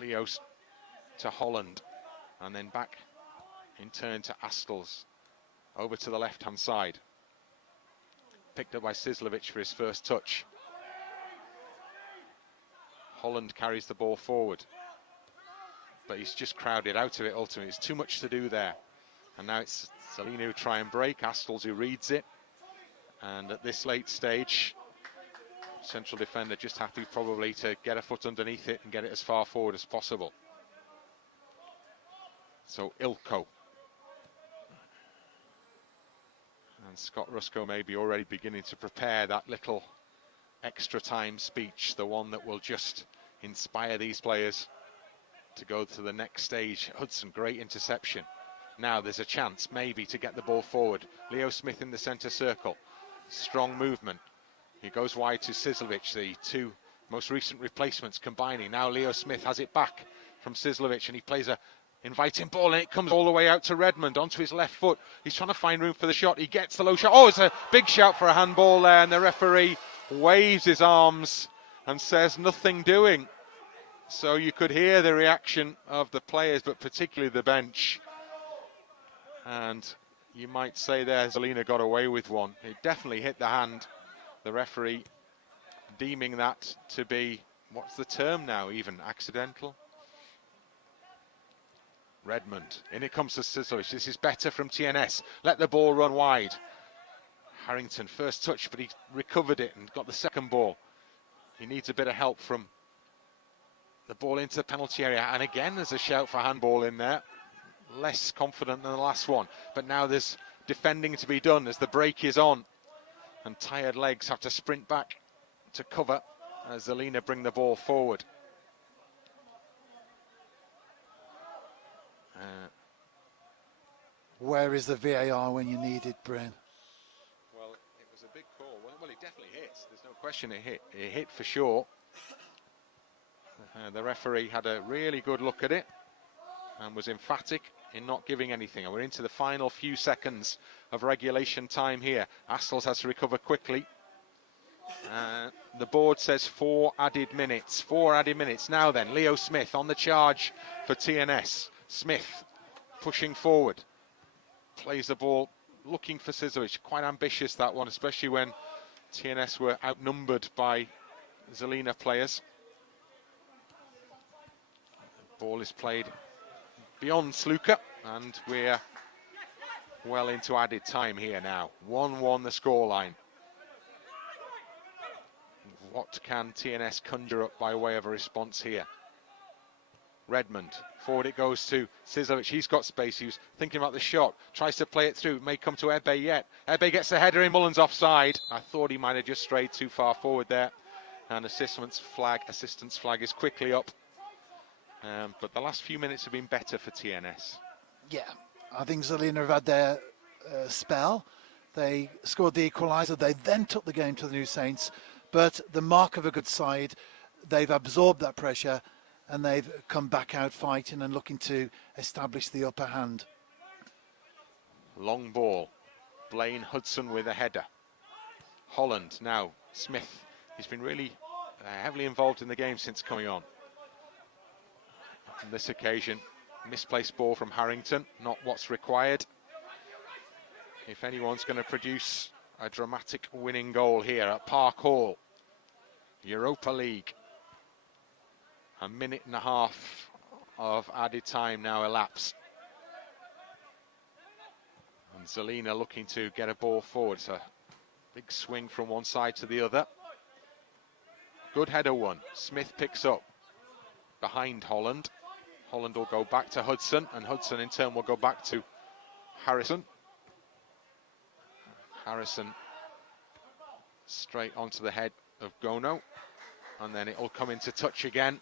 Leos to Holland, and then back in turn to Astles, over to the left-hand side. Picked up by Sizlovic for his first touch. Holland carries the ball forward, but he's just crowded out of it ultimately. It's too much to do there. And now it's Zelina who try and break, Astles who reads it. And at this late stage, central defender just happy probably to get a foot underneath it and get it as far forward as possible. So Ilko. And Scott Rusko may be already beginning to prepare that little extra time speech, the one that will just inspire these players to go to the next stage. Hudson, great interception. Now there's a chance maybe to get the ball forward. Leo Smith in the centre circle. Strong movement. He goes wide to Sizlovic, the two most recent replacements combining. Now Leo Smith has it back from Sizlovic, and he plays a inviting ball, and it comes all the way out to Redmond onto his left foot. He's trying to find room for the shot. He gets the low shot. Oh, it's a big shout for a handball there, and the referee waves his arms and says nothing doing. So you could hear the reaction of the players, but particularly the bench. And you might say there Zelina got away with one. It definitely hit the hand. The referee deeming that to be, what's the term now even, accidental? Redmond, in it comes to Sizlovic. This is better from TNS. Let the ball run wide. Harrington, first touch, but he recovered it and got the second ball. He needs a bit of help from the ball into the penalty area. And again, there's a shout for handball in there. Less confident than the last one. But now there's defending to be done as the break is on. And tired legs have to sprint back to cover as Zelina bring the ball forward. Where is the VAR when you need it, Bryn? Well, it was a big call. Well, it definitely hit. There's no question it hit. It hit for sure. The referee had a really good look at it and was emphatic in not giving anything. And we're into the final few seconds of regulation time here. Astles has to recover quickly. The board says 4 added minutes. 4 added minutes. Now then, Leo Smith on the charge for TNS. Smith pushing forward. Plays the ball, looking for Sizlovic. Quite ambitious, that one, especially when TNS were outnumbered by Zelina players. The ball is played beyond Sluka, and we're well into added time here now. 1-1 the scoreline. What can TNS conjure up by way of a response here? Redmond, forward it goes to Sizlovic. He's got space. He was thinking about the shot. Tries to play it through. May come to Ebe yet. Ebe gets the header in. Mullins offside. I thought he might have just strayed too far forward there. And assistance flag is quickly up. But the last few minutes have been better for TNS. Yeah, I think Zelina have had their spell. They scored the equaliser. They then took the game to the New Saints. But the mark of a good side, they've absorbed that pressure, and they've come back out fighting and looking to establish the upper hand. Long ball. Blaine Hudson with a header. Holland now. Smith. He's been really heavily involved in the game since coming on. On this occasion, misplaced ball from Harrington. Not what's required. If anyone's going to produce a dramatic winning goal here at Park Hall, Europa League. A minute and a half of added time now elapsed. And Zelina looking to get a ball forward. It's a big swing from one side to the other. Good header one. Smith picks up behind Holland. Holland will go back to Hudson, and Hudson in turn will go back to Harrison. Harrison straight onto the head of Gono, and then it will come into touch again.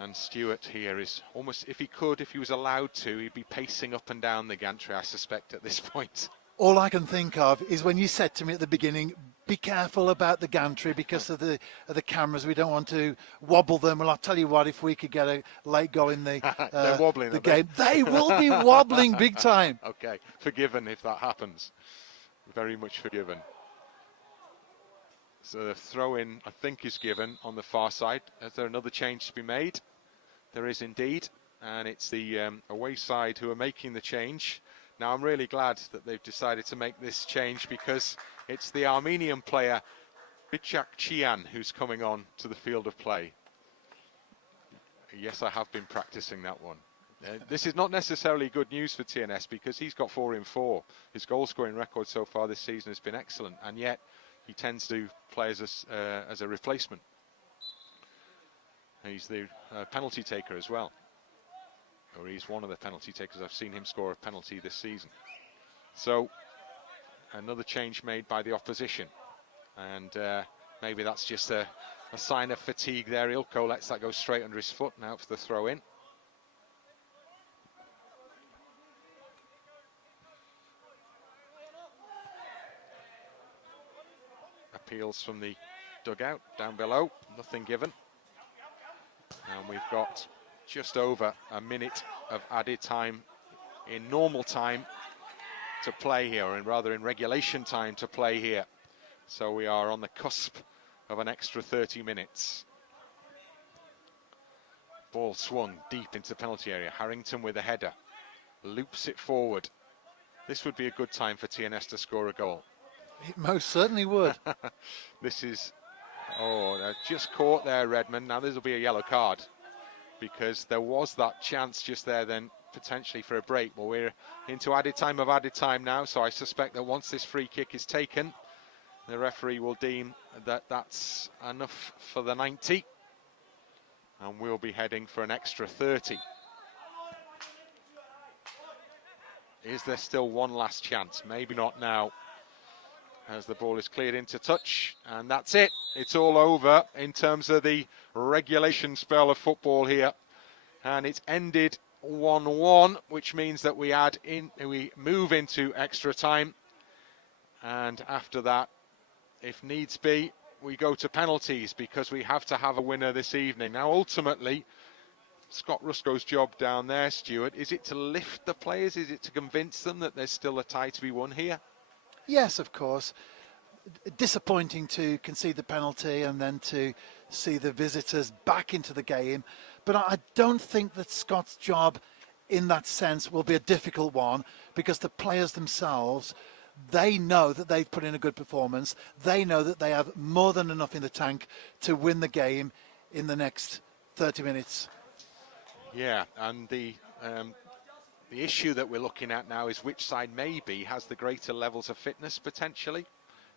And Stewart here is almost, if he was allowed to, he'd be pacing up and down the gantry, I suspect, at this point. All I can think of is when you said to me at the beginning, be careful about the gantry because of the cameras. We don't want to wobble them. Well, I'll tell you what, if we could get a late goal in the, they're wobbling the game, they will be wobbling big time. Okay, forgiven if that happens. Very much forgiven. So the throw-in, I think, is given on the far side. Is there another change to be made? There is indeed, and it's the away side who are making the change. Now, I'm really glad that they've decided to make this change, because it's the Armenian player Bichak Chian who's coming on to the field of play. Yes, I have been practicing that one. This is not necessarily good news for TNS, because he's got 4 in 4. His goal-scoring record so far this season has been excellent, and yet he tends to play as a replacement. He's the penalty taker as well, or he's one of the penalty takers. I've seen him score a penalty this season. So another change made by the opposition, and maybe that's just a sign of fatigue there. Ilko lets that go straight under his foot now for the throw-in. Appeals from the dugout down below, nothing given. And we've got just over a minute of added time in normal time to play here, and rather in regulation time to play here. So we are on the cusp of an extra 30 minutes. Ball swung deep into the penalty area. Harrington with a header, loops it forward. This would be a good time for TNS to score a goal. It most certainly would. This is, they're just caught there, Redmond. Now this will be a yellow card, because there was that chance just there then potentially for a break. Well, we're into added time now, so I suspect that once this free kick is taken, the referee will deem that that's enough for the 90, and we'll be heading for an extra 30. Is there still one last chance? Maybe not now, as the ball is cleared into touch, and that's it. It's all over in terms of the regulation spell of football here, and it's ended 1-1, which means that we move into extra time, and after that, if needs be, we go to penalties, because we have to have a winner this evening. Now, ultimately, Scott Rusco's job down there, Stuart, is it to lift the players? Is it to convince them that there's still a tie to be won here? Yes, of course. Disappointing to concede the penalty and then to see the visitors back into the game. But I don't think that Scott's job in that sense will be a difficult one, because the players themselves, they know that they've put in a good performance. They know that they have more than enough in the tank to win the game in the next 30 minutes. Yeah, and the issue that we're looking at now is which side maybe has the greater levels of fitness potentially,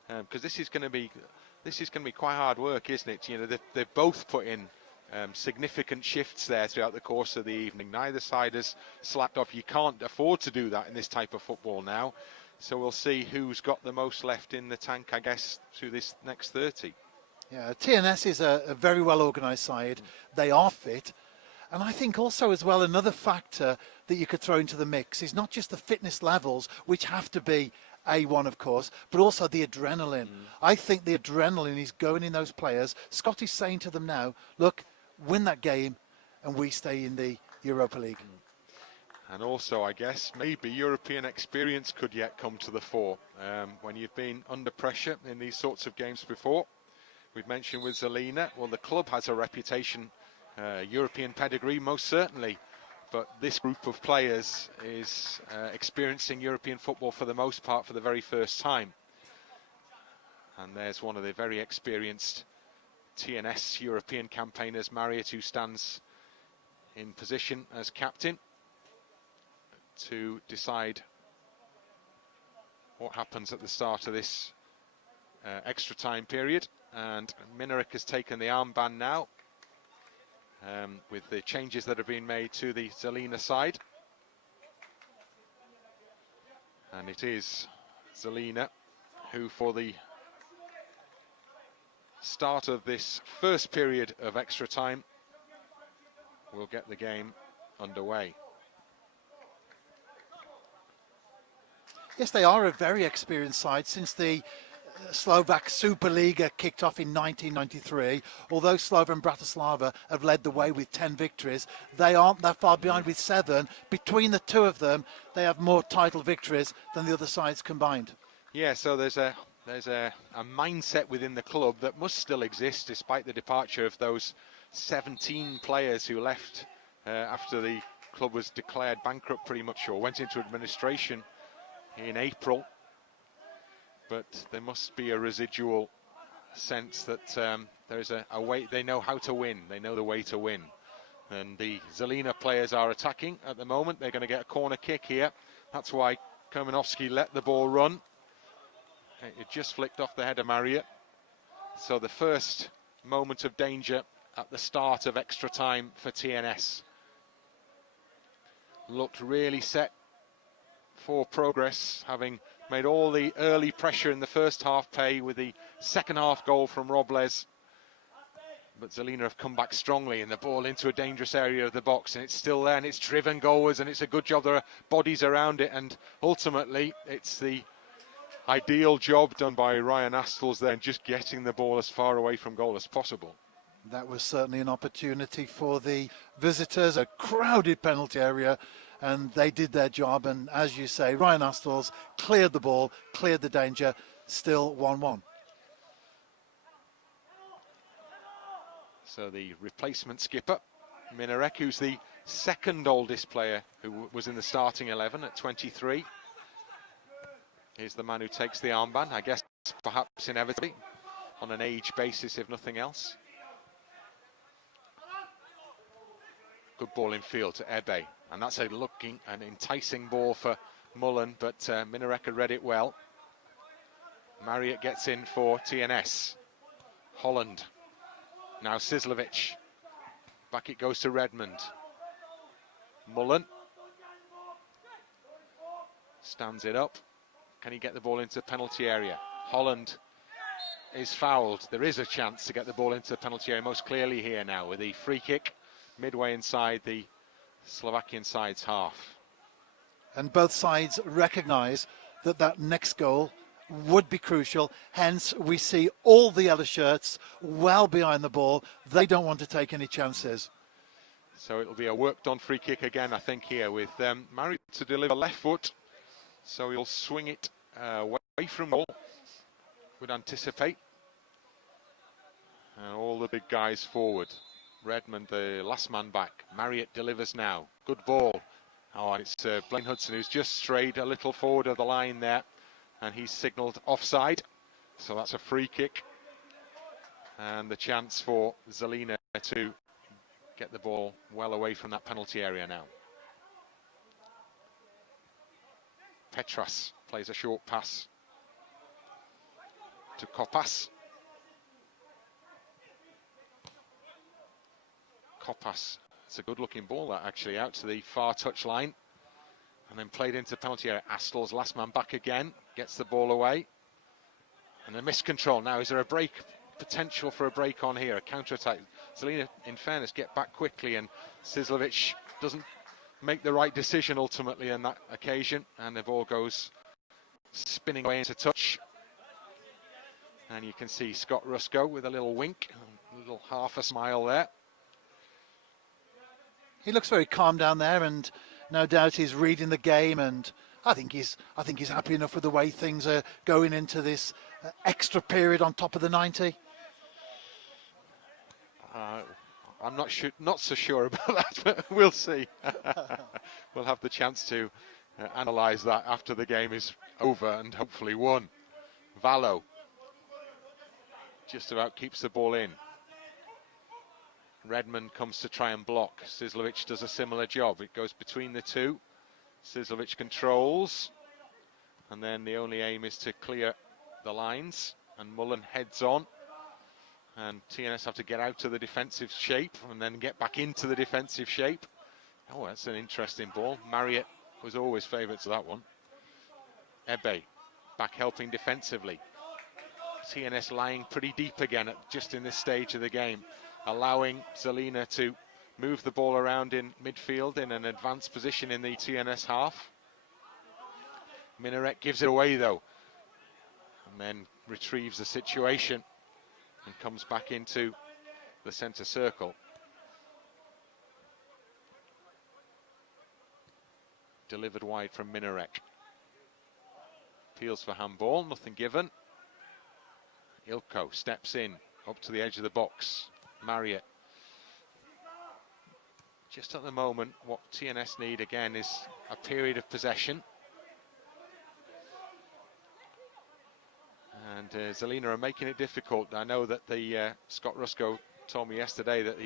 because this is going to be quite hard work, isn't it? You know, they've both put in significant shifts there throughout the course of the evening. Neither side has slacked off. You can't afford to do that in this type of football now. So we'll see who's got the most left in the tank, I guess, through this next 30. Yeah, TNS is a very well organised side. They are fit. And I think also as well, another factor that you could throw into the mix is not just the fitness levels, which have to be A1, of course, but also the adrenaline. I think the adrenaline is going in those players. Scott is saying to them now, look, win that game and we stay in the Europa League. And also, I guess, maybe European experience could yet come to the fore when you've been under pressure in these sorts of games before. We've mentioned with Zelina, well, the club has a reputation, European pedigree, most certainly. But this group of players is experiencing European football for the most part for the very first time. And there's one of the very experienced TNS European campaigners, Marriott, who stands in position as captain to decide what happens at the start of this extra time period. And Minarik has taken the armband now, with the changes that have been made to the Zelina side. And it is Zelina who, for the start of this first period of extra time, will get the game underway. Yes, they are a very experienced side since the Slovak Superliga kicked off in 1993. Although Slovan Bratislava have led the way with 10 victories, they aren't that far behind with 7. Between the two of them, they have more title victories than the other sides combined. Yeah, so there's a there's a mindset within the club that must still exist despite the departure of those 17 players who left after the club was declared bankrupt pretty much, or went into administration in April. But there must be a residual sense that there's a way, they know how to win, they know the way to win. And the Zelina players are attacking at the moment. They're going to get a corner kick here. That's why Kermanovsky let the ball run. It just flicked off the head of Marriott. So the first moment of danger at the start of extra time for TNS. Looked really set for progress, having made all the early pressure in the first half pay with the second half goal from Robles. But Zelina have come back strongly, and the ball into a dangerous area of the box, and it's still there, and it's driven goalwards, and it's a good job there are bodies around it, and ultimately it's the ideal job done by Ryan Astles there, just getting the ball as far away from goal as possible. That was certainly an opportunity for the visitors, a crowded penalty area, and they did their job. And as you say, Ryan Astles cleared the ball, cleared the danger, still 1-1. So the replacement skipper, Minarek, who's the second oldest player who was in the starting 11 at 23. He's the man who takes the armband, I guess perhaps inevitably, on an age basis if nothing else. Good ball in field to Ebe, and that's an enticing ball for Mullen, but Minarek had read it well. Marriott gets in for TNS. Holland. Now Sizlovic. Back it goes to Redmond. Mullen. Stands it up. Can he get the ball into the penalty area? Holland is fouled. There is a chance to get the ball into the penalty area, most clearly here now, with the free kick midway inside the Slovakian side's half. And both sides recognise that that next goal would be crucial. Hence, we see all the other shirts well behind the ball. They don't want to take any chances. So it'll be a worked on free kick again, I think, here with Marriott to deliver left foot. So he'll swing it away from goal, would anticipate. And all the big guys forward. Redmond, the last man back. Marriott delivers now. Good ball. Oh, and it's Blaine Hudson who's just strayed a little forward of the line there. And he's signalled offside. So that's a free kick. And the chance for Zelina to get the ball well away from that penalty area now. Petras plays a short pass to Kopas. Kopas, it's a good looking ball that actually, out to the far touch line. And then played into penalty area. Astles, last man back again, gets the ball away. And a miscontrol. Now, is there a break, potential for a break on here, a counter-attack? Zelina, in fairness, get back quickly, and Sizlovic doesn't make the right decision ultimately on that occasion, and the ball goes spinning away into touch. And you can see Scott Rusko with a little wink, a little half a smile there. He looks very calm down there, and no doubt he's reading the game, and I think he's happy enough with the way things are going into this extra period on top of the 90. I'm not so sure about that, but we'll see. We'll have the chance to analyse that after the game is over and hopefully won. Valo just about keeps the ball in. Redmond comes to try and block. Sizlovic does a similar job. It goes between the two. Sizlovic controls. And then the only aim is to clear the lines. And Mullen heads on. And TNS have to get out of the defensive shape and then get back into the defensive shape. Oh, that's an interesting ball. Marriott was always favourites of that one. Ebe back helping defensively. TNS lying pretty deep again just in this stage of the game, allowing Zelina to move the ball around in midfield in an advanced position in the TNS half. Minarek gives it away though, and then retrieves the situation and comes back into the centre circle. Delivered wide from Minarek. Appeals for handball, nothing given. Ilko steps in, up to the edge of the box. Marriott. Just at the moment, what TNS need again is a period of possession. And Zelina are making it difficult. I know that the Scott Rusko told me yesterday that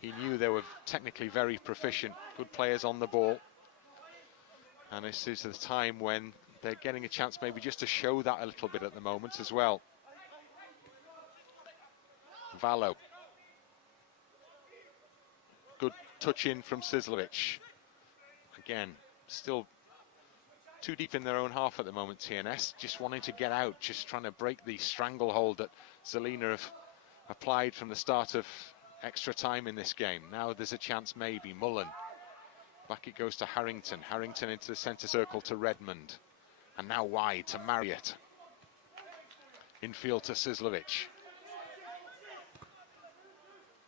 he knew they were technically very proficient, good players on the ball. And this is the time when they're getting a chance maybe just to show that a little bit at the moment as well. Valo. Good touch in from Sizlovic. Again, still too deep in their own half at the moment, TNS. Just wanting to get out, just trying to break the stranglehold that Zelina have applied from the start of extra time in this game. Now there's a chance maybe. Mullen. Back it goes to Harrington. Harrington into the centre circle to Redmond. And now wide to Marriott. Infield to Sizlovic.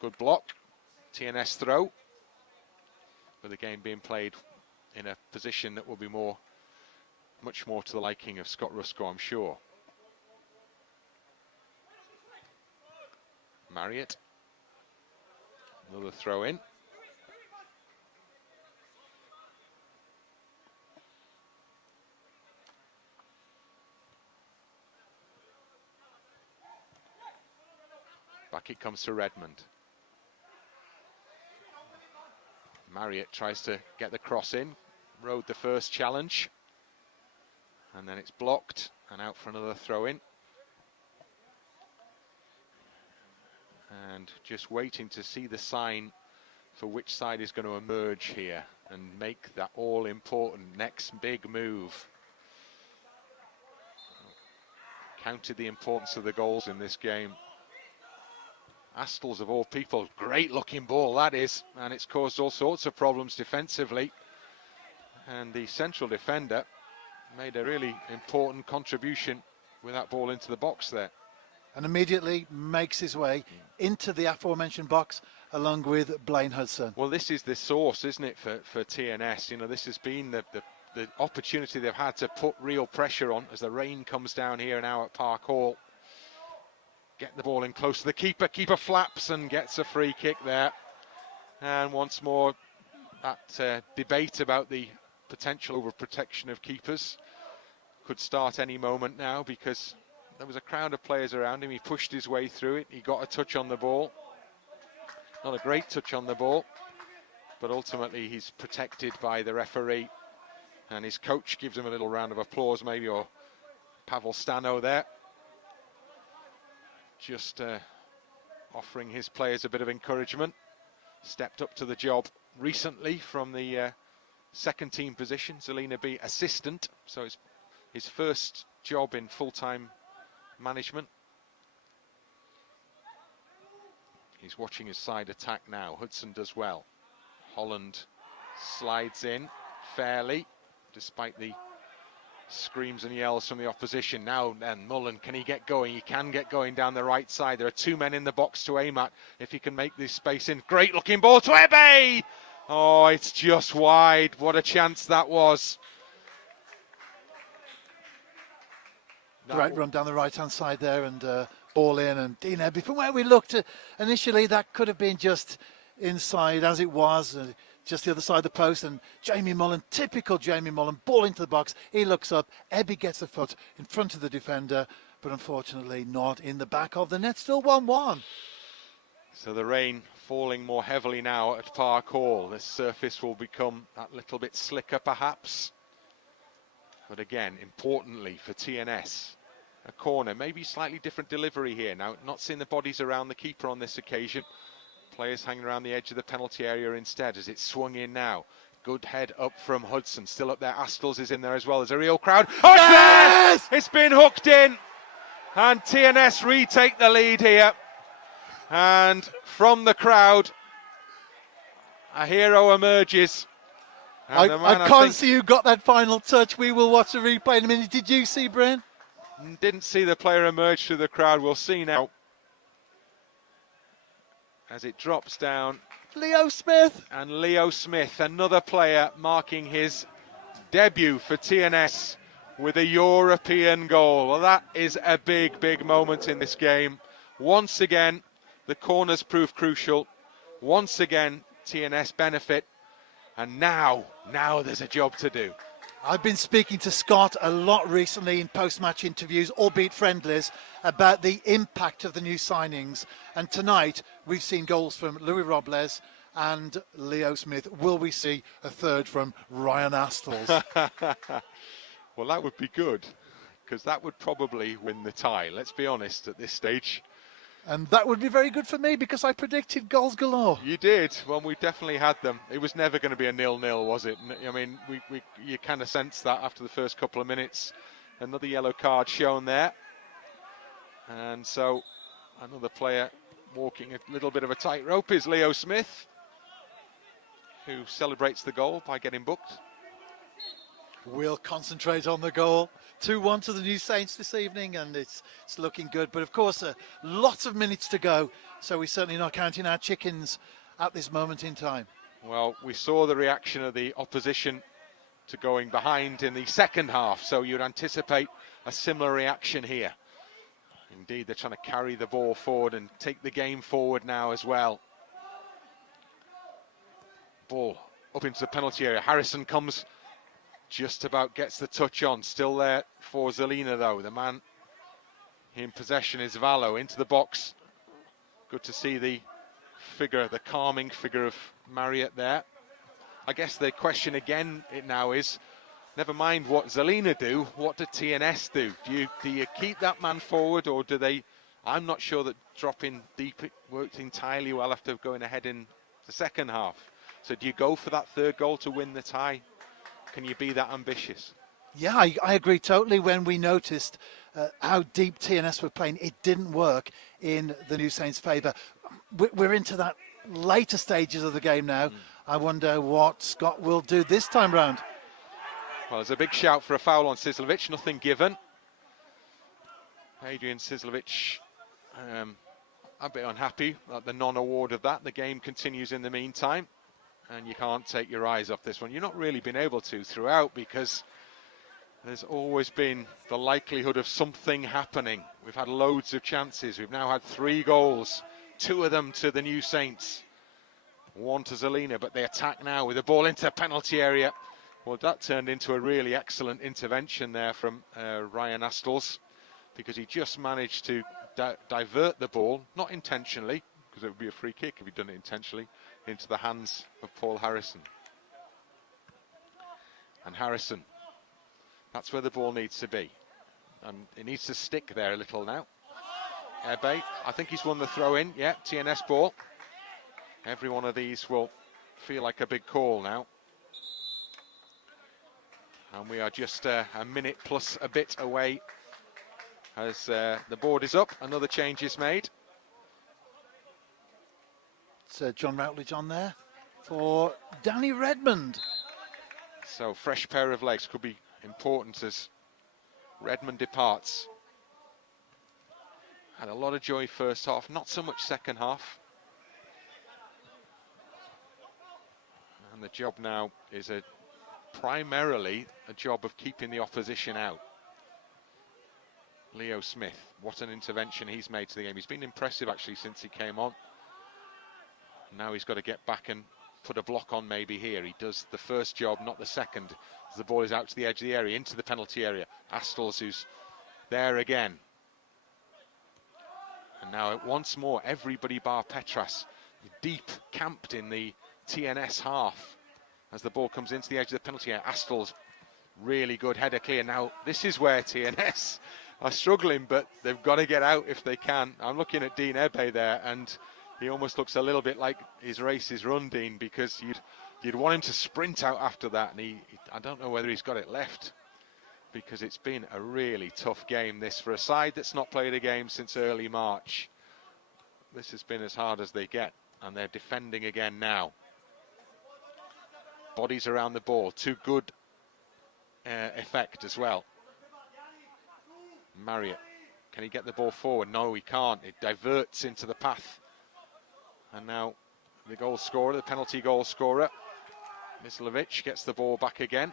Good block. TNS throw. With the game being played in a position that will be much more to the liking of Scott Rusko, I'm sure. Marriott. Another throw in. Back it comes to Redmond. Marriott tries to get the cross in, rode the first challenge, and then it's blocked and out for another throw in. And just waiting to see the sign for which side is going to emerge here and make that all important next big move. Counted the importance of the goals in this game. Astles of all people, great looking ball that is, and it's caused all sorts of problems defensively. And the central defender made a really important contribution with that ball into the box there. And immediately makes his way into the aforementioned box along with Blaine Hudson. Well, this is the source, isn't it, for TNS? You know, this has been the opportunity they've had to put real pressure on as the rain comes down here now at Park Hall. Get the ball in close to the keeper. Keeper flaps and gets a free kick there. And once more, that debate about the potential overprotection of keepers could start any moment now, because there was a crowd of players around him. He pushed his way through it. He got a touch on the ball. Not a great touch on the ball, but ultimately he's protected by the referee. And his coach gives him a little round of applause, maybe, or Pavel Stano there. Just offering his players a bit of encouragement. Stepped up to the job recently from the second team position. Zelina B assistant, so it's his first job in full-time management. He's watching his side attack now. Hudson does well. Holland slides in fairly, despite the screams and yells from the opposition. Now then, Mullen, can he get going? He can get going down the right side. There are two men in the box to aim at if he can make this space in. Great looking ball to Ebe! Oh, it's just wide. What a chance that was. Great run down the right-hand side there, and ball in, and Dean Ebe. From where we looked at initially, that could have been just inside as it was. Just the other side of the post, and Jamie Mullen, typical Jamie Mullen, ball into the box. He looks up, Ebe gets a foot in front of the defender, but unfortunately not in the back of the net. Still 1-1. So the rain falling more heavily now at Park Hall. The surface will become that little bit slicker perhaps. But again, importantly for TNS, a corner, maybe slightly different delivery here. Now, not seeing the bodies around the keeper on this occasion. Players hanging around the edge of the penalty area instead as it's swung in now. Good head up from Hudson. Still up there. Astles is in there as well. There's a real crowd. Oh, it's Yes! there! It's been hooked in. And TNS retake the lead here. And from the crowd, a hero emerges. And I can't see who got that final touch. We will watch the replay in a minute. Did you see, Bryn? Didn't see the player emerge through the crowd. We'll see now. As it drops down. Leo Smith. And Leo Smith, another player marking his debut for TNS with a European goal. Well, that is a big, big moment in this game. Once again, the corners prove crucial. Once again, TNS benefit. And now there's a job to do. I've been speaking to Scott a lot recently in post-match interviews, albeit friendlies, about the impact of the new signings. And tonight, we've seen goals from Louis Robles and Leo Smith. Will we see a third from Ryan Astles? Well, that would be good, because that would probably win the tie, let's be honest, at this stage. And that would be very good for me, because I predicted goals galore. You did. Well, we definitely had them. It was never going to be a 0-0, was it? I mean, you kind of sensed that after the first couple of minutes. Another yellow card shown there. And so another player walking a little bit of a tightrope is Leo Smith, who celebrates the goal by getting booked. We'll concentrate on the goal. 2-1 to the New Saints this evening, and it's looking good. But of course, lots of minutes to go, so we're certainly not counting our chickens at this moment in time. Well, we saw the reaction of the opposition to going behind in the second half, so you'd anticipate a similar reaction here. Indeed, they're trying to carry the ball forward and take the game forward now as well. Ball up into the penalty area. Harrison comes, just about gets the touch on. Still there for Zelina, though. The man in possession is Valo. Into the box. Good to see the figure, the calming figure of Marriott there. I guess the question again now is, never mind what Zelina do, what do TNS do? Do you keep that man forward, or do they? I'm not sure that dropping deep it worked entirely well after going ahead in the second half. So do you go for that third goal to win the tie? Can you be that ambitious? Yeah, I agree totally. When we noticed how deep TNS were playing, it didn't work in the New Saints' favour. We're into that later stages of the game now. I wonder what Scott will do this time round. Well, there's a big shout for a foul on Sislovic, nothing given. Adrian Sislovic a bit unhappy at the non-award of that. The game continues in the meantime, and you can't take your eyes off this one. You've not really been able to throughout, because there's always been the likelihood of something happening. We've had loads of chances. We've now had 3 goals, 2 of them to the New Saints, 1 to Zelina, but they attack now with the ball into the penalty area. Well, that turned into a really excellent intervention there from Ryan Astles, because he just managed to divert the ball, not intentionally, because it would be a free kick if he'd done it intentionally, into the hands of Paul Harrison. And Harrison, that's where the ball needs to be. And it needs to stick there a little now. Ebe, I think he's won the throw-in. Yeah, TNS ball. Every one of these will feel like a big call now. And we are just a minute plus a bit away as the board is up. Another change is made. It's John Routledge on there for Danny Redmond. So fresh pair of legs could be important as Redmond departs. Had a lot of joy first half, not so much second half. And the job now is primarily a job of keeping the opposition out. Leo Smith, what an intervention he's made to the game. He's been impressive actually since he came on. Now he's got to get back and put a block on maybe here. He does the first job, not the second, as the ball is out to the edge of the area, into the penalty area. Astles, who's there again. And now once more, everybody bar Petras deep camped in the TNS half as the ball comes into the edge of the penalty area. Astles, really good header clear. Now this is where TNS are struggling, but they've got to get out if they can. I'm looking at Dean Ebe there, and he almost looks a little bit like his race is run, Dean, because you'd want him to sprint out after that, and I don't know whether he's got it left, because it's been a really tough game this for a side that's not played a game since early March. This has been as hard as they get, and they're defending again now. Bodies around the ball, to good effect as well. Marriott, can he get the ball forward? No, he can't. It diverts into the path. And now the goal scorer, the penalty goal scorer, Mislovic, gets the ball back again.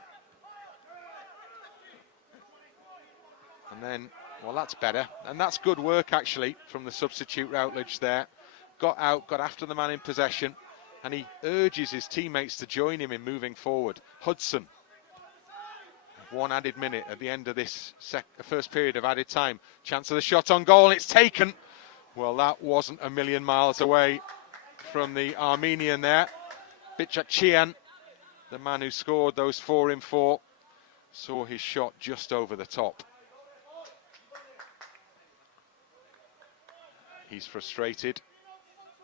And then, well, that's better. And that's good work, actually, from the substitute Routledge there. Got out, got after the man in possession, and he urges his teammates to join him in moving forward. Hudson, 1 added minute at the end of this first period of added time. Chance of the shot on goal, and it's taken. Well, that wasn't a million miles away from the Armenian there. Bichachian, the man who scored those 4 in 4, saw his shot just over the top. He's frustrated.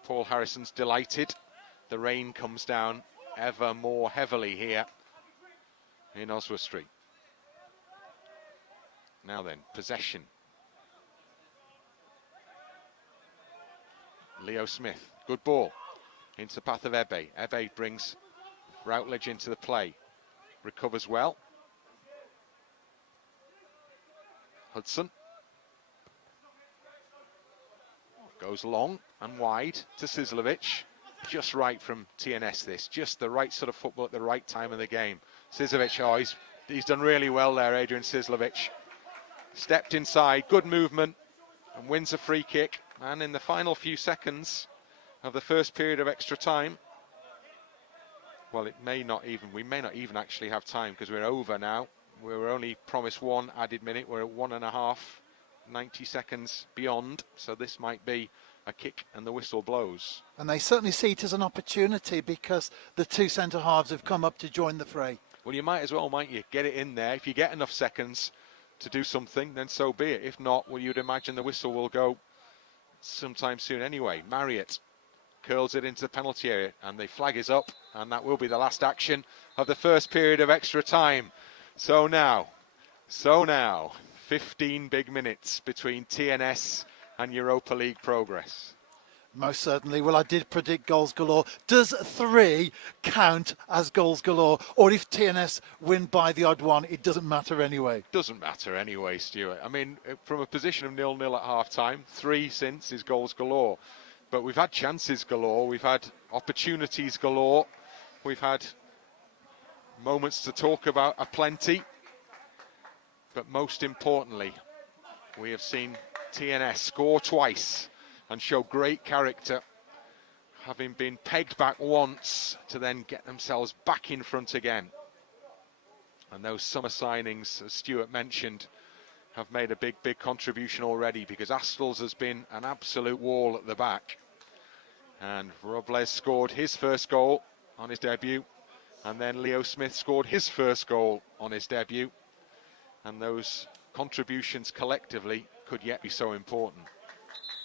Paul Harrison's delighted. The rain comes down ever more heavily here in Oswestry. Now then, possession. Leo Smith, good ball into the path of Ebe. Ebe brings Routledge into the play. Recovers well. Hudson. Goes long and wide to Sizzlovic. Just right from TNS this. Just the right sort of football at the right time of the game. Sizzlovic, oh, he's done really well there, Adrian Sizzlovic. Stepped inside, good movement, and wins a free kick. And in the final few seconds of the first period of extra time, well, we may not even actually have time because we're over now. We were only promised 1 added minute. We're at 1.5, 90 seconds beyond. So this might be a kick and the whistle blows. And they certainly see it as an opportunity because the 2 centre halves have come up to join the fray. Well, you might as well, mightn't you? Get it in there. If you get enough seconds to do something, then so be it. If not, well, you'd imagine the whistle will go sometime soon anyway. Marriott curls it into the penalty area and the flag is up, and that will be the last action of the first period of extra time. So now 15 big minutes between TNS and Europa League progress. Most certainly. Well, I did predict goals galore. Does 3 count as goals galore? Or if TNS win by the odd one, it doesn't matter anyway? Doesn't matter anyway, Stuart. I mean, from a position of 0-0 at half-time, 3 since is goals galore. But we've had chances galore. We've had opportunities galore. We've had moments to talk about aplenty. But most importantly, we have seen TNS score twice and show great character, having been pegged back once to then get themselves back in front again. And those summer signings, as Stuart mentioned, have made a big contribution already, because Astles has been an absolute wall at the back. And Robles scored his first goal on his debut, and then Leo Smith scored his first goal on his debut. And those contributions collectively could yet be so important.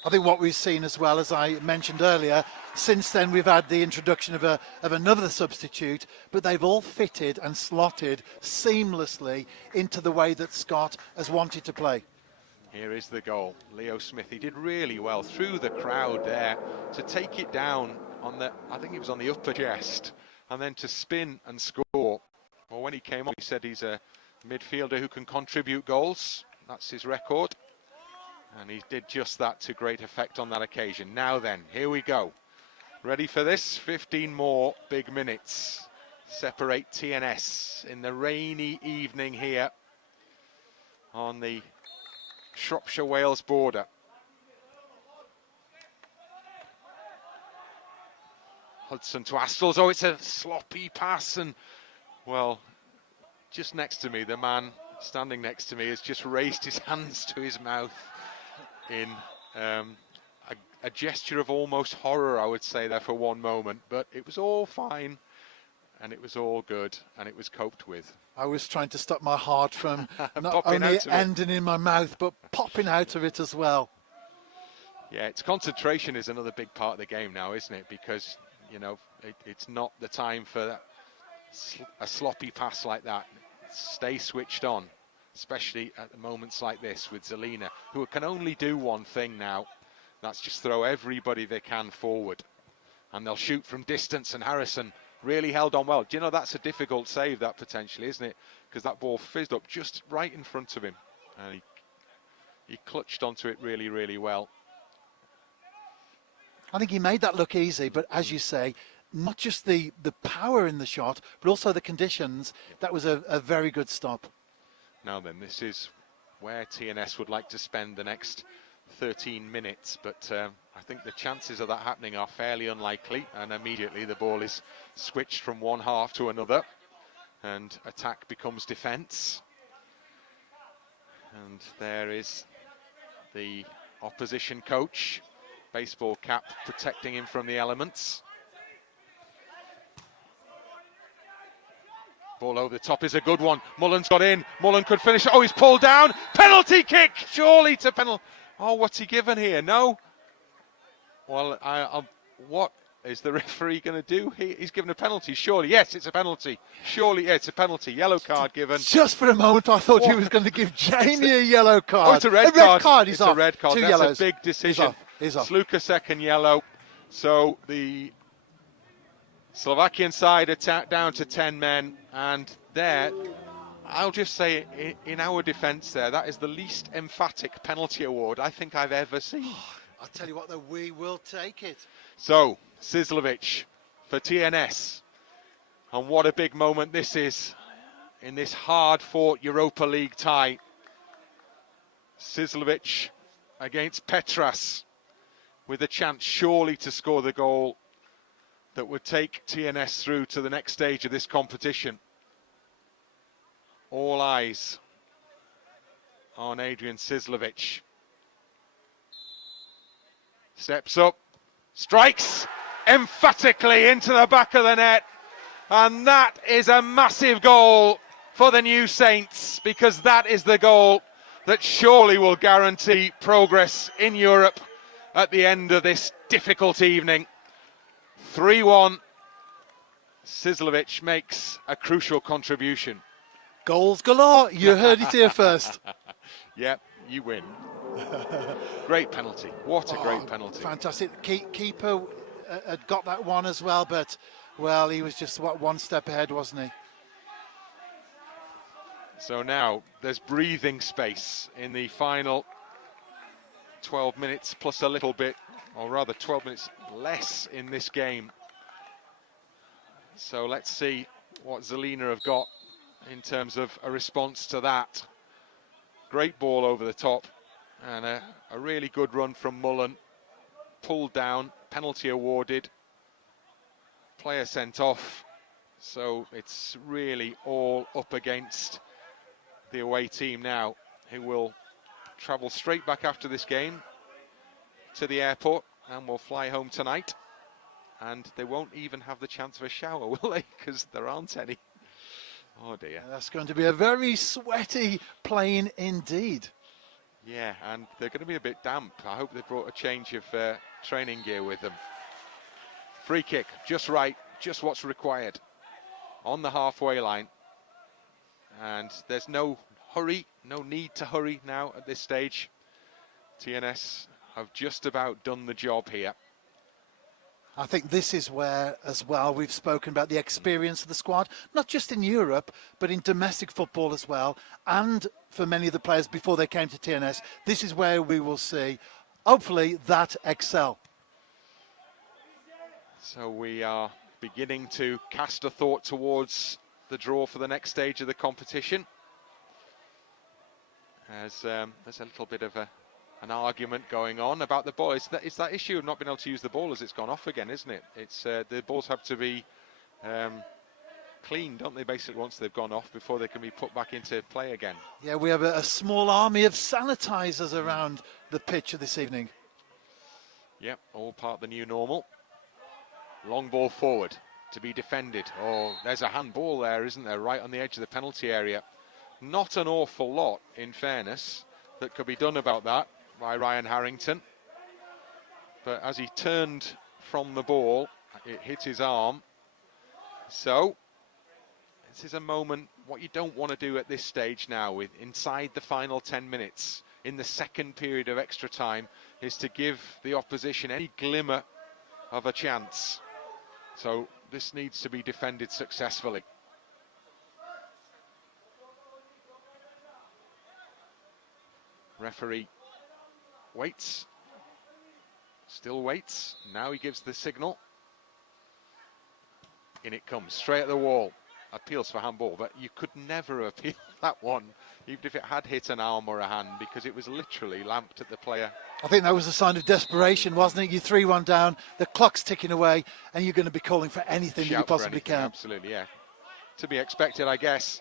I think what we've seen as well, as I mentioned earlier, since then we've had the introduction of another substitute, but they've all fitted and slotted seamlessly into the way that Scott has wanted to play. Here is the goal. Leo Smith, he did really well through the crowd there to take it down on the, I think it was on the upper chest, and then to spin and score. Well, when he came on, he said he's a midfielder who can contribute goals. That's his record. And he did just that to great effect on that occasion. Now then, here we go. Ready for this? 15 more big minutes separate TNS in the rainy evening here on the Shropshire-Wales border. Hudson to Astles. Oh, it's a sloppy pass, and, well, just next to me, the man standing next to me has just raised his hands to his mouth in a gesture of almost horror, I would say, there for one moment. But it was all fine, and it was all good, and it was coped with. I was trying to stop my heart from not only ending in my mouth, but popping out of it as well. Yeah, its concentration is another big part of the game now, isn't it? Because, you know, it's not the time for a sloppy pass like that. Stay switched on, especially at moments like this with Zelina, who can only do one thing now. That's just throw everybody they can forward. And they'll shoot from distance, and Harrison really held on well. Do you know, that's a difficult save, that, potentially, isn't it? Because that ball fizzed up just right in front of him. And he clutched onto it really, really well. I think he made that look easy, but as you say, not just the power in the shot, but also the conditions. That was a very good stop. Now then, this is where TNS would like to spend the next 13 minutes, but I think the chances of that happening are fairly unlikely, and immediately the ball is switched from one half to another and attack becomes defence. And there is the opposition coach, baseball cap protecting him from the elements. Ball over the top is a good one. Mullen's got in. Mullen could finish. Oh, he's pulled down. Penalty kick, surely to penalty. Oh, what's he given here? No. Well, what is the referee going to do? He's given a penalty, surely. Yes, it's a penalty. Surely, yeah, it's a penalty. Yellow card given. Just for a moment, I thought he was going to give Jamie a yellow card. Oh, it's a red card. He's it's off. A red card. Two That's yellows. a big decision. He's off. Sluka second yellow. So the Slovakian side attack down to 10 men, and there, I'll just say in our defence there, that is the least emphatic penalty award I think I've ever seen. I'll tell you what, though, we will take it. So, Sizlovic for TNS. And what a big moment this is in this hard-fought Europa League tie. Sizlovic against Petras with a chance surely to score the goal that would take TNS through to the next stage of this competition. All eyes on Adrian Sizlovic. Steps up, strikes emphatically into the back of the net, and that is a massive goal for the new Saints, because that is the goal that surely will guarantee progress in Europe at the end of this difficult evening. 3-1, Sizlovic makes a crucial contribution. Goals galore, you heard it here first. Yep, you win. Great penalty. What a great penalty. Fantastic. Keeper had got that one as well, but, well, he was just one step ahead, wasn't he? So now there's breathing space in the final 12 minutes plus a little bit, or rather 12 minutes less in this game. So let's see what Zelina have got in terms of a response to that. Great ball over the top. And a really good run from Mullen. Pulled down, penalty awarded, player sent off. So it's really all up against the away team now, who will travel straight back after this game to the airport and will fly home tonight. And they won't even have the chance of a shower, will they? Because there aren't any. Oh dear. That's going to be a very sweaty plane indeed. Yeah, and they're going to be a bit damp. I hope they brought a change of training gear with them. Free kick, just right, just what's required on the halfway line. And there's no hurry, no need to hurry now at this stage. TNS have just about done the job here. I think this is where, as well, we've spoken about the experience of the squad, not just in Europe, but in domestic football as well. And for many of the players before they came to TNS, this is where we will see, hopefully, that excel. So we are beginning to cast a thought towards the draw for the next stage of the competition. As there's a little bit of an argument going on about the ball. It's that issue of not being able to use the ball as it's gone off again, isn't it? It's the balls have to be cleaned, don't they, basically, once they've gone off before they can be put back into play again. Yeah, we have a small army of sanitizers around the pitch this evening. Yep, all part of the new normal. Long ball forward to be defended. Oh, there's a handball there, isn't there, right on the edge of the penalty area. Not an awful lot, in fairness, that could be done about that by Ryan Harrington. But as he turned from the ball, it hit his arm. So this is a moment, what you don't want to do at this stage now, with inside the final 10 minutes, in the second period of extra time, is to give the opposition any glimmer of a chance. So this needs to be defended successfully. Referee waits, still waits. Now he gives the signal. In it comes, straight at the wall. appeals for handball, but you could never appeal that one, even if it had hit an arm or a hand, because it was literally lamped at the player. I think that was a sign of desperation, wasn't it? You 3-1 down, the clock's ticking away, and you're going to be calling for anything that you Shout for possibly anything, can. absolutely, yeah. To be expected, I guess.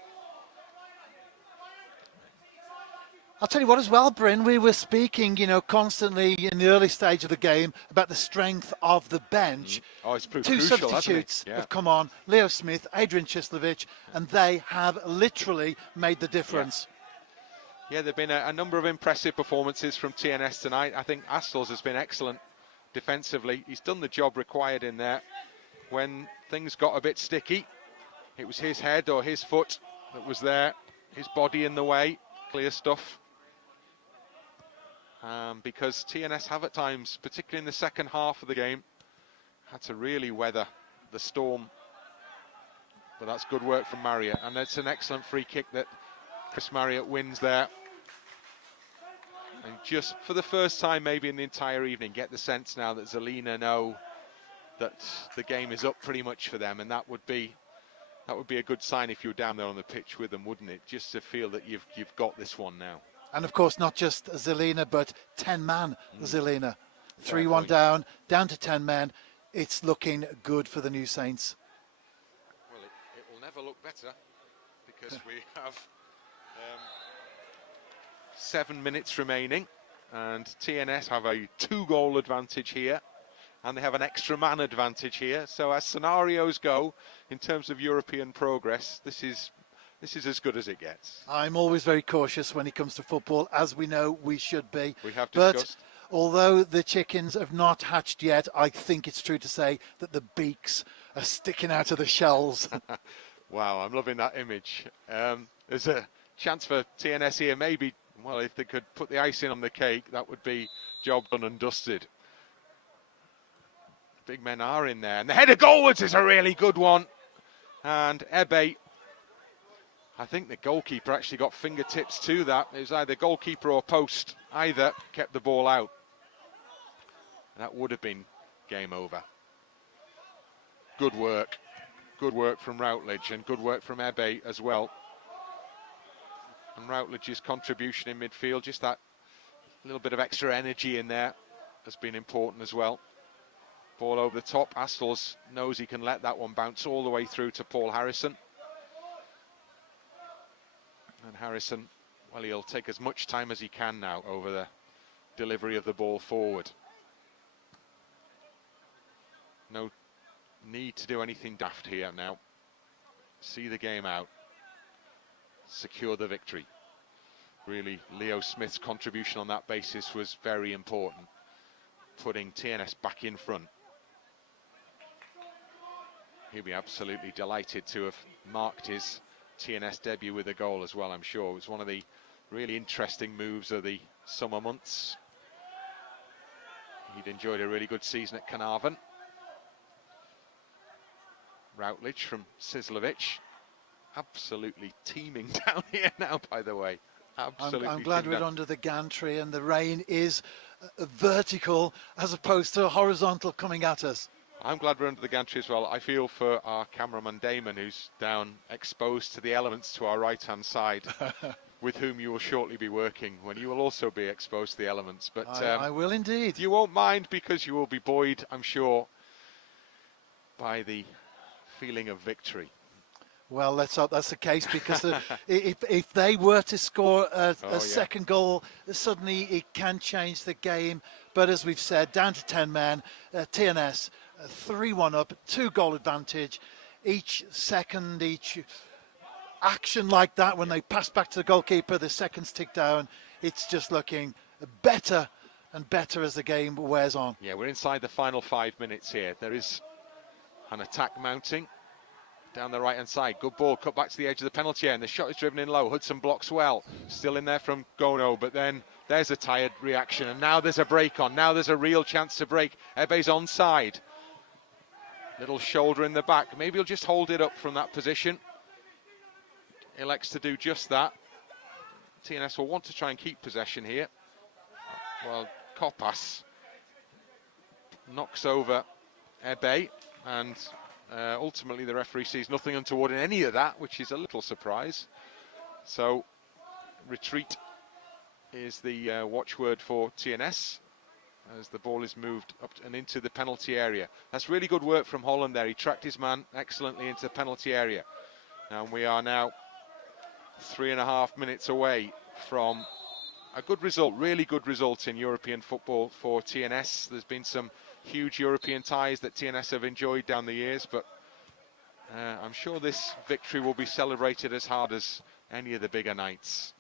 I'll tell you what as well, Bryn, we were speaking, constantly in the early stage of the game about the strength of the bench. Oh, it's proved Two crucial, substitutes hasn't it? Yeah. have come on, Leo Smith, Adrian Chislovich, and they have literally made the difference. Yeah, there have been a number of impressive performances from TNS tonight. I think Astles has been excellent defensively. He's done the job required in there. When things got a bit sticky, it was his head or his foot that was there, his body in the way, clear stuff. Because TNS have at times, particularly in the second half of the game, had to really weather the storm. But that's good work from Marriott, and it's an excellent free kick that Chris Marriott wins there. And just for the first time maybe in the entire evening, get the sense now that Zelina know that the game is up pretty much for them, and that would be a good sign if you were down there on the pitch with them, wouldn't it? Just to feel that you've got this one now. And of course, not just Zelina, but 10-man Zelina. 3-1 down to 10 men. It's looking good for the New Saints. Well, it will never look better, because we have 7 minutes remaining, and TNS have a 2-goal advantage here, and they have an extra man advantage here. So as scenarios go, in terms of European progress, this is as good as it gets. I'm always very cautious when it comes to football, as we know we should be. We have discussed. But although the chickens have not hatched yet, I think it's true to say that the beaks are sticking out of the shells. Wow, I'm loving that image. There's a chance for TNS here, maybe. Well, if they could put the icing on the cake, that would be job done and dusted. Big men are in there, and the header goalwards is a really good one. And Ebe, I think the goalkeeper actually got fingertips to that. It was either goalkeeper or post. Either kept the ball out. And that would have been game over. Good work. Good work from Routledge, and good work from Ebe as well. And Routledge's contribution in midfield, just that little bit of extra energy in there, has been important as well. Ball over the top. Astles knows he can let that one bounce all the way through to Paul Harrison. And Harrison, well, he'll take as much time as he can now over the delivery of the ball forward. No need to do anything daft here now. See the game out. Secure the victory. Really, Leo Smith's contribution on that basis was very important, putting TNS back in front. He'll be absolutely delighted to have marked his TNS debut with a goal as well, I'm sure. It was one of the really interesting moves of the summer months. He'd enjoyed a really good season at Carnarvon. Routledge from Chislovich. Absolutely teeming down here now, by the way. Absolutely. I'm glad we're under the gantry and the rain is vertical as opposed to horizontal coming at us. I'm glad we're under the gantry as well. I feel for our cameraman Damon, who's down exposed to the elements to our right-hand side, with whom you will shortly be working, when you will also be exposed to the elements. But I will indeed. You won't mind, because you will be buoyed, I'm sure, by the feeling of victory. Well, let's hope that's the case, because if they were to score a second goal, suddenly it can change the game. But as we've said, down to 10 men, TNS 3-1 up, 2-goal advantage. Each second, each action like that, when they pass back to the goalkeeper, the seconds tick down. It's just looking better and better as the game wears on. Yeah, we're inside the final 5 minutes here. There is an attack mounting down the right-hand side. Good ball, cut back to the edge of the penalty area, and the shot is driven in low. Hudson blocks well. Still in there from Gono, but then there's a tired reaction, and now there's a break on. Now there's a real chance to break. Ebe's onside. Little shoulder in the back. Maybe he'll just hold it up from that position. Elects to do just that. TNS will want to try and keep possession here. Well, Koppas knocks over Ebe, and ultimately the referee sees nothing untoward in any of that, which is a little surprise. So retreat is the watchword for TNS as the ball is moved up and into the penalty area. That's really good work from Holland there. He tracked his man excellently into the penalty area. And we are now 3.5 minutes away from a good result, really good result in European football for TNS. There's been some huge European ties that TNS have enjoyed down the years, but I'm sure this victory will be celebrated as hard as any of the bigger nights.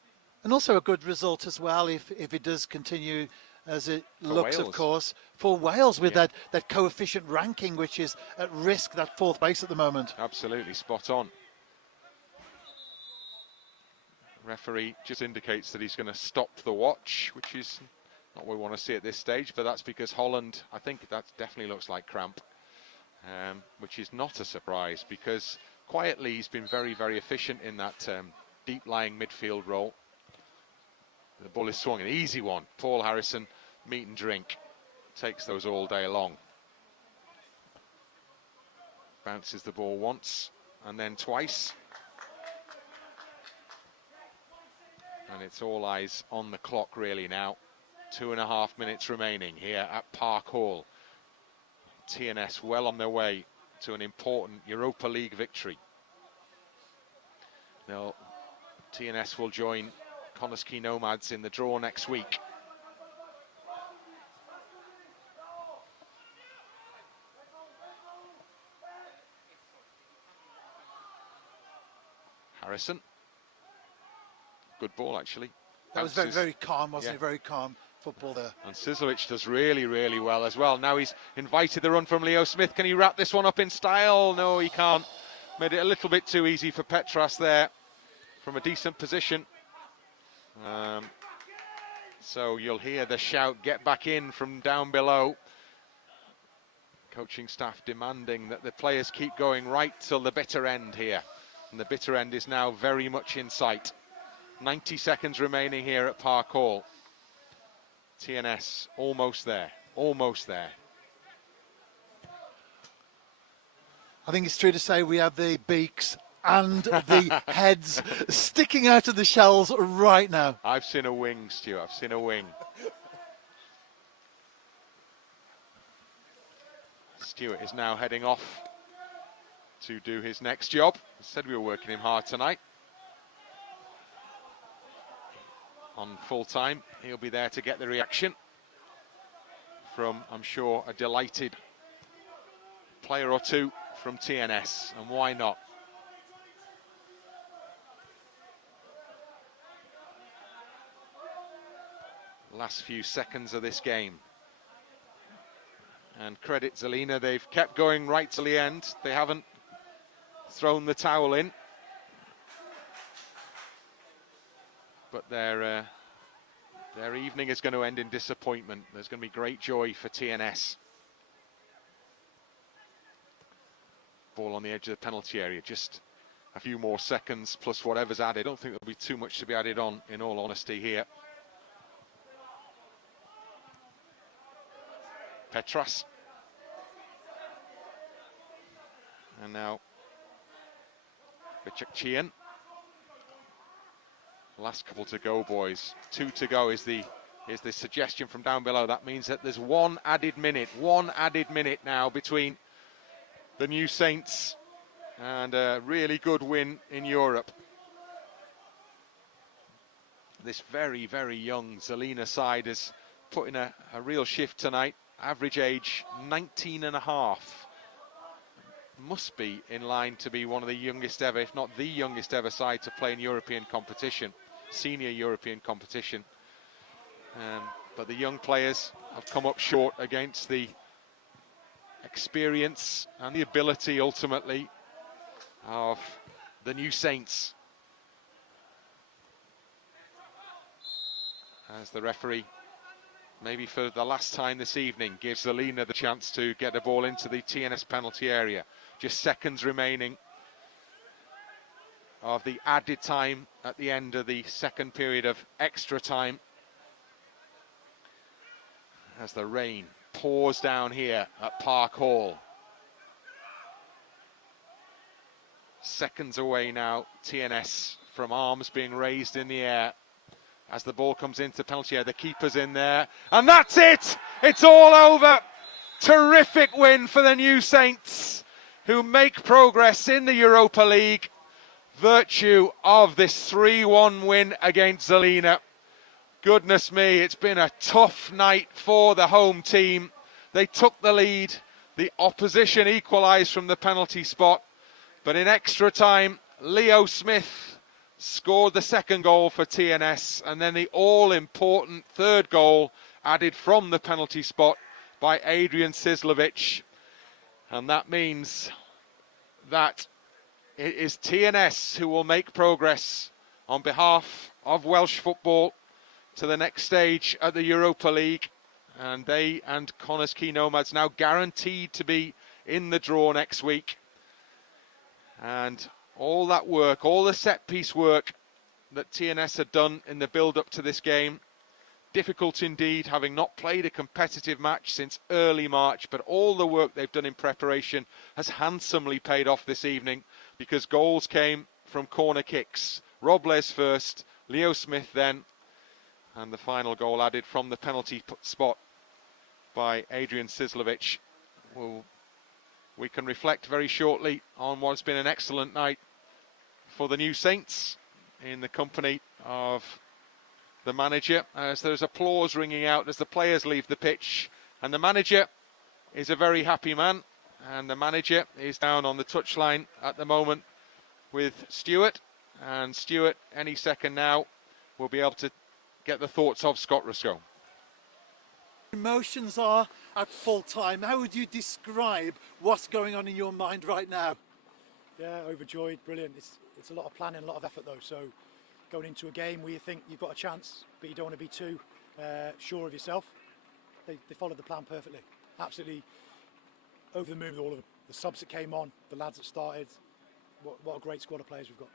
And also a good result as well if it does continue as it looks, Wales. of course, for Wales with that coefficient ranking, which is at risk, that fourth place at the moment. Absolutely spot on. Referee just indicates that he's going to stop the watch, which is not what we want to see at this stage, but that's because Holland, I think that definitely looks like cramp, which is not a surprise because quietly he's been very, very efficient in that deep-lying midfield role. The ball is swung, an easy one. Paul Harrison, meat and drink, takes those all day long. Bounces the ball once and then twice. And it's all eyes on the clock really now. 2.5 minutes remaining here at Park Hall. TNS well on their way to an important Europa League victory. Now, TNS will join Connaskey Nomads in the draw next week. Harrison. Good ball, actually. That was very, very calm, wasn't it? Very calm football there. And Sizovic does really, really well as well. Now he's invited the run from Leo Smith. Can he wrap this one up in style? No, he can't. Made it a little bit too easy for Petras there from a decent position. So you'll hear the shout, get back in, from down below. Coaching staff demanding that the players keep going right till the bitter end here. And the bitter end is now very much in sight. 90 seconds remaining here at Park Hall. TNS almost there, almost there. I think it's true to say we have the beaks and the heads sticking out of the shells right now. I've seen a wing, Stu, I've seen a wing. Stewart is now heading off to do his next job. I said we were working him hard tonight. On full time, he'll be there to get the reaction from, I'm sure, a delighted player or two from TNS, and why not? Last few seconds of this game. And credit Zelina, they've kept going right to the end. They haven't thrown the towel in. But their evening is going to end in disappointment. There's going to be great joy for TNS. Ball on the edge of the penalty area. Just a few more seconds plus whatever's added. I don't think there'll be too much to be added on, in all honesty, here. Petras. And now Vichakchian. Last couple to go, boys. 2 to go is the suggestion from down below. That means that there's one added minute now between the New Saints and a really good win in Europe. This very, very young Zelina side has put in a real shift tonight. Average age 19 and a half. Must be in line to be one of the youngest ever, if not the youngest ever side to play in European competition, senior European competition. But the young players have come up short against the experience and the ability, ultimately, of the New Saints. As the referee, maybe for the last time this evening, gives Zelina the chance to get the ball into the TNS penalty area. Just seconds remaining of the added time at the end of the second period of extra time. As the rain pours down here at Park Hall. seconds away now. TNS from arms being raised in the air as the ball comes into penalty area. The keeper's in there, and that's it! It's all over! Terrific win for the New Saints, who make progress in the Europa League. Virtue of this 3-1 win against Zelina. Goodness me, it's been a tough night for the home team. They took the lead. The opposition equalised from the penalty spot. But in extra time, Leo Smith scored the second goal for TNS, and then the all-important third goal added from the penalty spot by Adrian Sizlovic. And that means that it is TNS who will make progress on behalf of Welsh football to the next stage at the Europa League. And they and Connah's Quay Nomads now guaranteed to be in the draw next week. And all that work, all the set-piece work that TNS had done in the build-up to this game, difficult indeed, having not played a competitive match since early March, but all the work they've done in preparation has handsomely paid off this evening, because goals came from corner kicks. Robles first, Leo Smith then, and the final goal added from the penalty spot by Adrian Sizlovic. We can reflect very shortly on what's been an excellent night for the New Saints in the company of the manager, as there's applause ringing out as the players leave the pitch, and the manager is a very happy man, and the manager is down on the touchline at the moment with Stuart, and Stuart any second now will be able to get the thoughts of Scott Ruscoe. Emotions are at full time. How would you describe what's going on in your mind right now? Yeah, overjoyed, brilliant. It's a lot of planning, a lot of effort though. So going into a game where you think you've got a chance, but you don't want to be too sure of yourself. They followed the plan perfectly. Absolutely over the moon with all of them. The subs that came on, the lads that started. What a great squad of players we've got.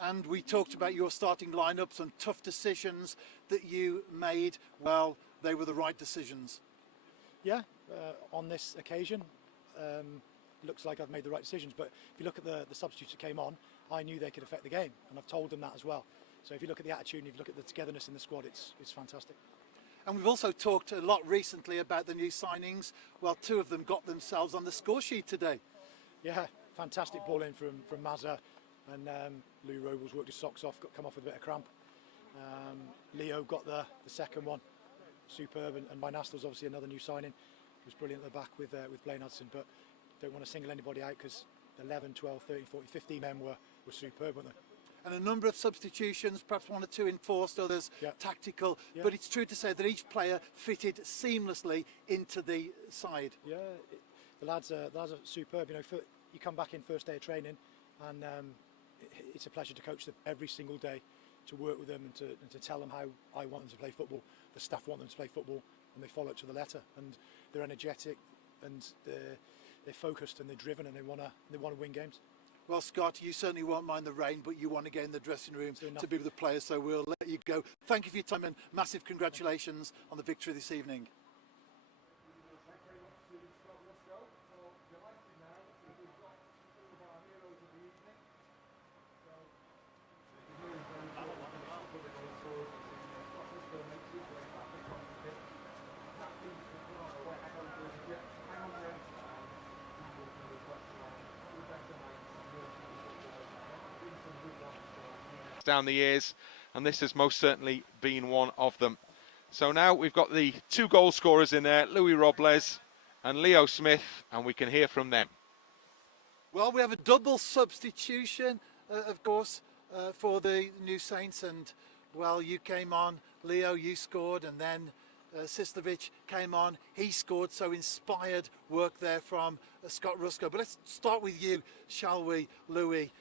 And we talked about your starting lineups and tough decisions that you made. Well, they were the right decisions. Yeah, on this occasion, looks like I've made the right decisions. But if you look at the substitutes that came on, I knew they could affect the game, and I've told them that as well. So if you look at the attitude and if you look at the togetherness in the squad, it's fantastic. And we've also talked a lot recently about the new signings. Well, two of them got themselves on the score sheet today. Yeah, fantastic ball in from Mazza, and Lou Robles worked his socks off, come off with a bit of cramp. Leo got the second one, superb, and Mynastel's obviously another new signing. He was brilliant at the back with Blaine Hudson, but don't want to single anybody out because 11, 12, 13, 14, 15 men were superb, weren't they? And a number of substitutions, perhaps one or two enforced, others tactical. Yeah. But it's true to say that each player fitted seamlessly into the side. Yeah, the lads are superb. You know, you come back in first day of training, and it's a pleasure to coach them every single day, to work with them and to tell them how I want them to play football. The staff want them to play football, and they follow it to the letter. And they're energetic, and they're focused, and they're driven, and they want to win games. Well, Scott, you certainly won't mind the rain, but you want to get in the dressing room to be with the players, so we'll let you go. Thank you for your time, and massive congratulations on the victory this evening. Down the years, and this has most certainly been one of them. So now we've got the two goal scorers in there, Louis Robles and Leo Smith, and we can hear from them. Well, we have a double substitution, of course, for the New Saints, and well, you came on, Leo, you scored, and then Sizlovic came on, he scored, so inspired work there from Scott Ruscoe. But let's start with you, shall we, Louis?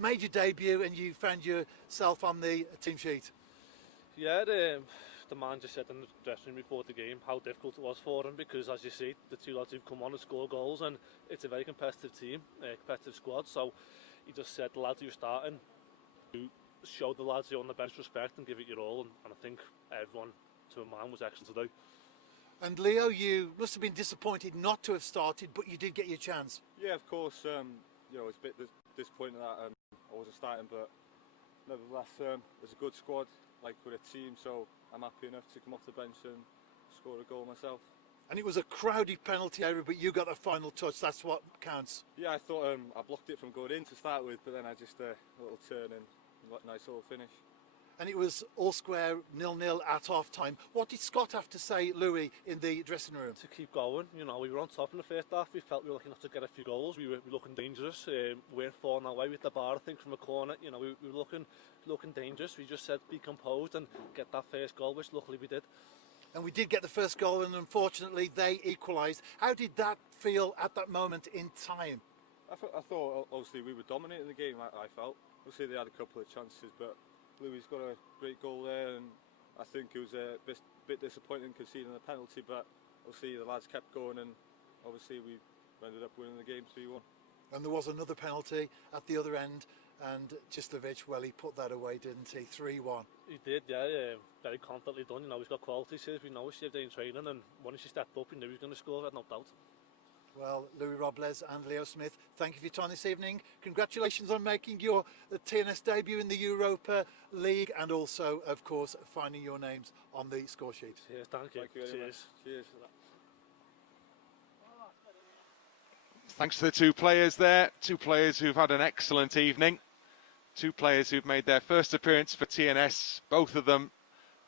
Made your debut and you found yourself on the team sheet. Yeah, the man just said in the dressing room before the game how difficult it was for him, because as you see, the two lads who've come on and score goals, and it's a very competitive team, a competitive squad. So he just said the lads who are starting, to show the lads who are on the bench respect and give it your all, and I think everyone to a man was excellent to do. And Leo, you must have been disappointed not to have started, but you did get your chance. Yeah, of course. it's a bit disappointing that I wasn't starting, but nevertheless, it's a good squad, like with a team, so I'm happy enough to come off the bench and score a goal myself. And it was a crowded penalty area, but you got the final touch. That's what counts. Yeah, I thought I blocked it from going in to start with, but then I just a little turn and nice little finish. And it was all square, 0-0 at half time. What did Scott have to say, Louis, in the dressing room? To keep going, we were on top in the first half. We felt we were lucky enough to get a few goals. We were looking dangerous. We weren't falling away with the bar, I think, from a corner. We were looking dangerous. We just said be composed and get that first goal, which luckily we did. And we did get the first goal, and unfortunately they equalised. How did that feel at that moment in time? I thought obviously we were dominating the game. I felt obviously they had a couple of chances, but Louis got a great goal there, and I think it was a bit disappointing conceding the penalty, but obviously the lads kept going, and obviously we ended up winning the game 3-1. And there was another penalty at the other end, and Čistović, well, he put that away, didn't he? 3-1. He did, yeah. Very confidently done. He's got quality. We know he's saved in training, and once he stepped up, he knew he was going to score. I had no doubt. Well, Louis Robles and Leo Smith, thank you for your time this evening. Congratulations on making your TNS debut in the Europa League, and also, of course, finding your names on the score sheet. Cheers, thank you. Thank you very much. Cheers. Thanks to the two players there, two players who've had an excellent evening, two players who've made their first appearance for TNS. Both of them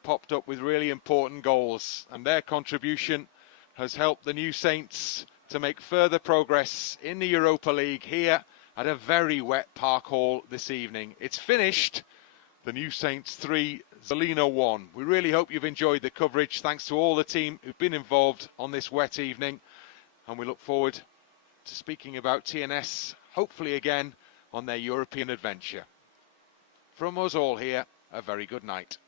popped up with really important goals, and their contribution has helped the New Saints to make further progress in the Europa League here at a very wet Park Hall this evening. It's finished. The New Saints 3, Zelina 1. We really hope you've enjoyed the coverage. Thanks to all the team who've been involved on this wet evening, and we look forward to speaking about TNS, hopefully again, on their European adventure. From us all here, a very good night.